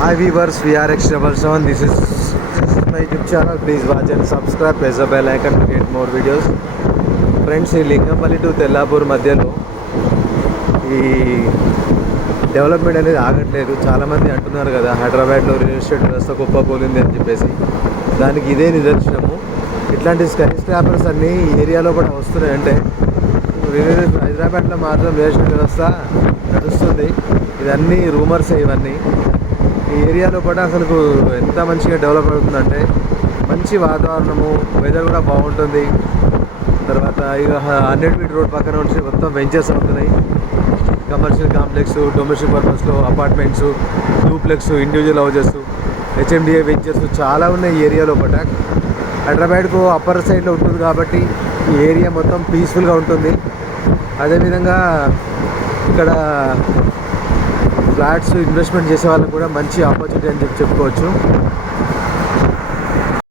Hi viewers, we are X77. This is my YouTube channel. Please watch and subscribe. Press the bell icon to get more videos. Friends, ఈ Lingampalli to Tellapur మధ్యలో ఈ development అనేది ఆగట్లేదు. చాలామంది అంటున్నారు కదా, హైదరాబాద్లో రియల్ ఎస్టేట్ వ్యవస్థ కుప్పకూలింది అని చెప్పేసి. దానికి ఇదే నిదర్శనము. ఇట్లాంటి స్కై స్క్రాపర్స్ అన్నీ ఈ ఏరియాలో కూడా వస్తున్నాయంటే హైదరాబాద్లో మాత్రం రియల్ ఎస్టేట్ వ్యవస్థ నడుస్తుంది. ఇవన్నీ రూమర్స్. ఇవన్నీ ఈ ఏరియాలో కూడా అసలు ఎంత మంచిగా డెవలప్ అవుతుందంటే మంచి వాతావరణము, వెదర్ కూడా బాగుంటుంది. తర్వాత ఇక 100 ఫీట్ రోడ్ పక్కన వచ్చి మొత్తం వెంచర్స్ అవుతున్నాయి. కమర్షియల్ కాంప్లెక్స్, డొమెస్టిక్ పర్పస్లో apartments, duplex, individual houses, HMDA ventures చాలా ఉన్నాయి ఈ ఏరియాలో. బట్ హైదరాబాద్కు అప్పర్ సైడ్లో ఉంటుంది కాబట్టి ఈ ఏరియా మొత్తం పీస్ఫుల్గా ఉంటుంది. అదేవిధంగా ఇక్కడ ఫ్లాట్స్ ఇన్వెస్ట్మెంట్ చేసే వాళ్ళకి కూడా మంచి ఆపర్చునిటీ అని చెప్పుకోవచ్చు.